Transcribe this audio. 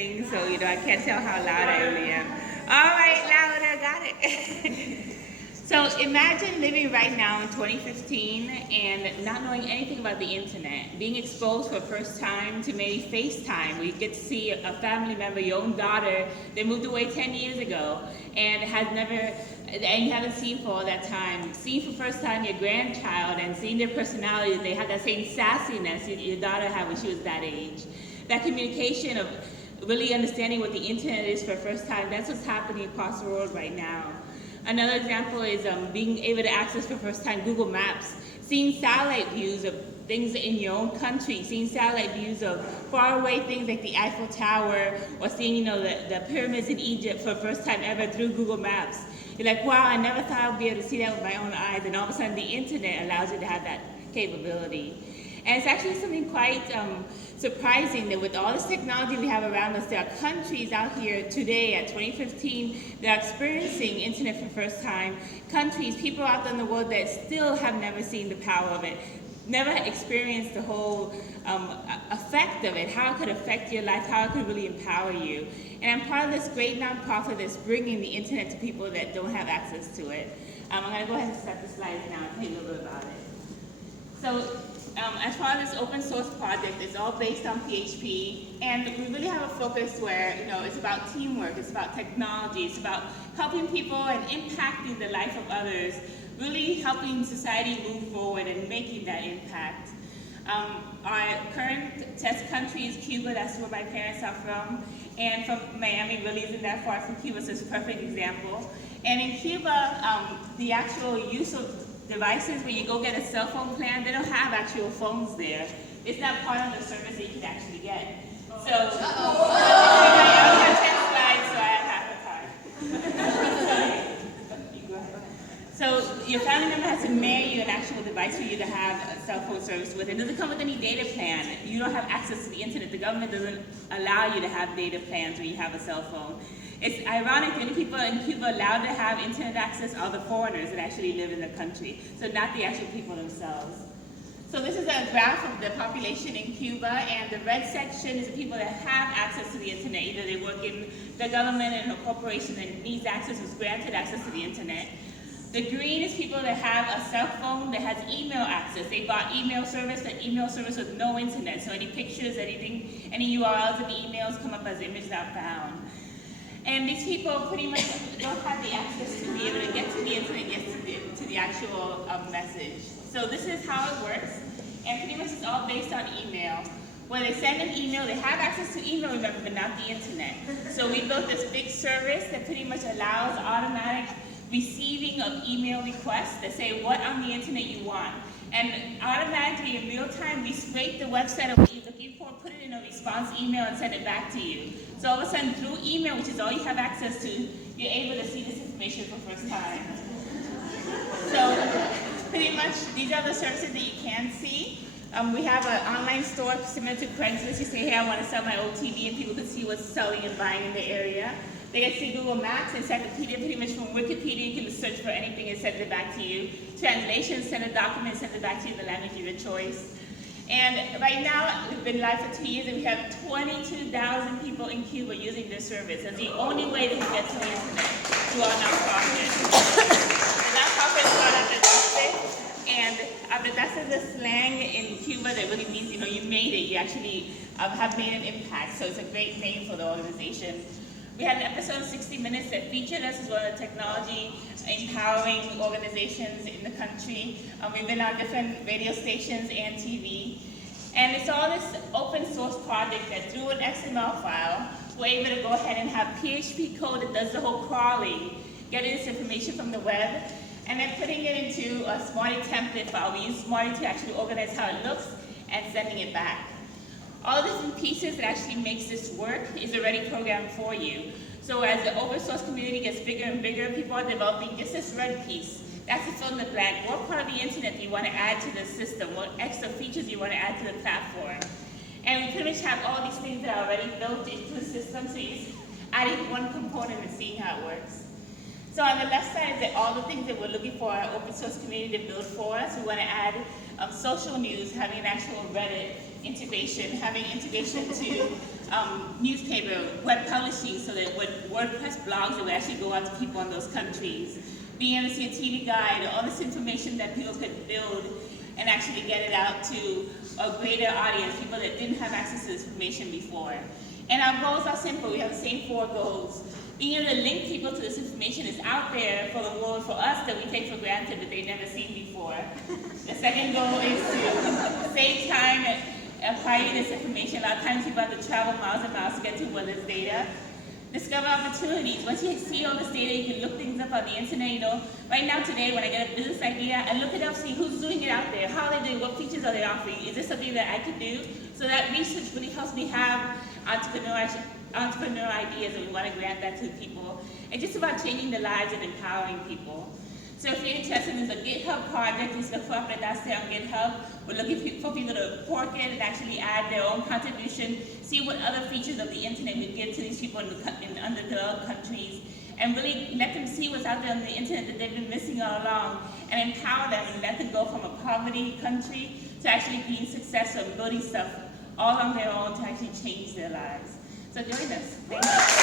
thing, so I can't tell how loud I really am. All right, louder, got it. So imagine living right now in 2015 and not knowing anything about the internet, being exposed for the first time to maybe FaceTime, where you get to see a family member, your own daughter, they moved away 10 years ago and you haven't seen for all that time. Seeing for the first time your grandchild and seeing their personality, they have that same sassiness your daughter had when she was that age. That communication of really understanding what the internet is for the first time, that's what's happening across the world right now. Another example is being able to access for the first time Google Maps, seeing satellite views of things in your own country, seeing satellite views of faraway things like the Eiffel Tower, or seeing the pyramids in Egypt for the first time ever through Google Maps. You're like, wow, I never thought I would be able to see that with my own eyes, and all of a sudden the internet allows you to have that capability. And it's actually something quite surprising that with all this technology we have around us, there are countries out here today at 2015 that are experiencing internet for the first time. Countries, people out there in the world that still have never seen the power of it, never experienced the whole effect of it, how it could affect your life, how it could really empower you. And I'm part of this great nonprofit that's bringing the internet to people that don't have access to it. I'm going to go ahead and set the slides now and tell you a little bit about it. So, as part of this open source project, it's all based on PHP, and we really have a focus where it's about teamwork, it's about technology, it's about helping people and impacting the life of others, really helping society move forward and making that impact. Our current test country is Cuba, that's where my parents are from, and from Miami really isn't that far from Cuba, so it's a perfect example. And in Cuba, the actual use of devices, when you go get a cell phone plan, they don't have actual phones there. It's not part of the service that you can actually get. So, I only have 10 slides, so I have half the time. You go ahead. So your family member has to mail you an actual device for you to have a cell phone service with. It doesn't come with any data plan. You don't have access to the internet. The government doesn't allow you to have data plans when you have a cell phone. It's ironic, the only people in Cuba allowed to have internet access are the foreigners that actually live in the country, so not the actual people themselves. So this is a graph of the population in Cuba, and the red section is the people that have access to the internet. Either they work in the government and a corporation that needs access, is granted access to the internet. The green is people that have a cell phone that has email access. They bought email service, the email service with no internet, so any pictures, anything, any URLs of emails come up as images not found. And these people pretty much don't have the access to be able to get to the internet, get to the actual message. So this is how it works, and pretty much it's all based on email. When they send an email, they have access to email, remember, but not the internet. So we built this big service that pretty much allows automatic receiving of email requests that say what on the internet you want. And automatically, in real time, we scrape the website of what you're looking for, put it in a response email, and send it back to you. So all of a sudden, through email, which is all you have access to, you're able to see this information for the first time. So pretty much, these are the services that you can see. We have an online store similar to Craigslist. You say, hey, I want to sell my old TV, and people can see what's selling and buying in the area. They get to see Google Maps, encyclopedia, pretty much from Wikipedia, you can search for anything and send it back to you. Translation, send a document, send it back to you in the language of your choice. And right now, we've been live for 2 years, and we have 22,000 people in Cuba using this service. It's the only way they can get to the internet through our nonprofit. The nonprofit is called Apretaste, and Apretaste is a slang in Cuba that really means, you made it. You actually have made an impact, so it's a great name for the organization. We had an episode of 60 Minutes that featured us as one of the technology empowering organizations in the country. We've been on different radio stations and TV. And it's all this open source project that through an XML file, we're able to go ahead and have PHP code that does the whole crawling, getting this information from the web, and then putting it into a Smarty template file. We use Smarty to actually organize how it looks and sending it back. All the different pieces that actually makes this work is already programmed for you. So as the open source community gets bigger and bigger, people are developing just this red piece. That's the fill in the blank. What part of the internet do you want to add to the system? What extra features do you want to add to the platform? And we pretty much have all these things that are already built into the system, so you're just adding one component and seeing how it works. So on the left side is all the things that we're looking for our open source community to build for us. We want to add social news, having an actual Reddit, integration, having integration to newspaper, web publishing, so that when WordPress blogs, it would actually go out to people in those countries. Being able to see a TV guide, all this information that people could build and actually get it out to a greater audience, people that didn't have access to this information before. And our goals are simple. We have the same 4 goals. Being able to link people to this information is out there for the world, for us, that we take for granted that they've never seen before. The second goal is to save time and acquire this information. A lot of times people have to travel miles and miles to get to all this data. Discover opportunities. Once you see all this data, you can look things up on the internet. You know, right now today, when I get a business idea, I look it up, see who's doing it out there, how are they doing, what features are they offering, is this something that I can do? So that research really helps me have entrepreneur ideas, and we want to grant that to people. It's just about changing the lives and empowering people. So if you're interested in the GitHub project, just look for Apretaste on GitHub. We're looking for people to fork it and actually add their own contribution, see what other features of the internet we give to these people in underdeveloped countries, and really let them see what's out there on the internet that they've been missing all along, and empower them and let them go from a poverty country to actually being successful and building stuff all on their own to actually change their lives. So join us. Thank you.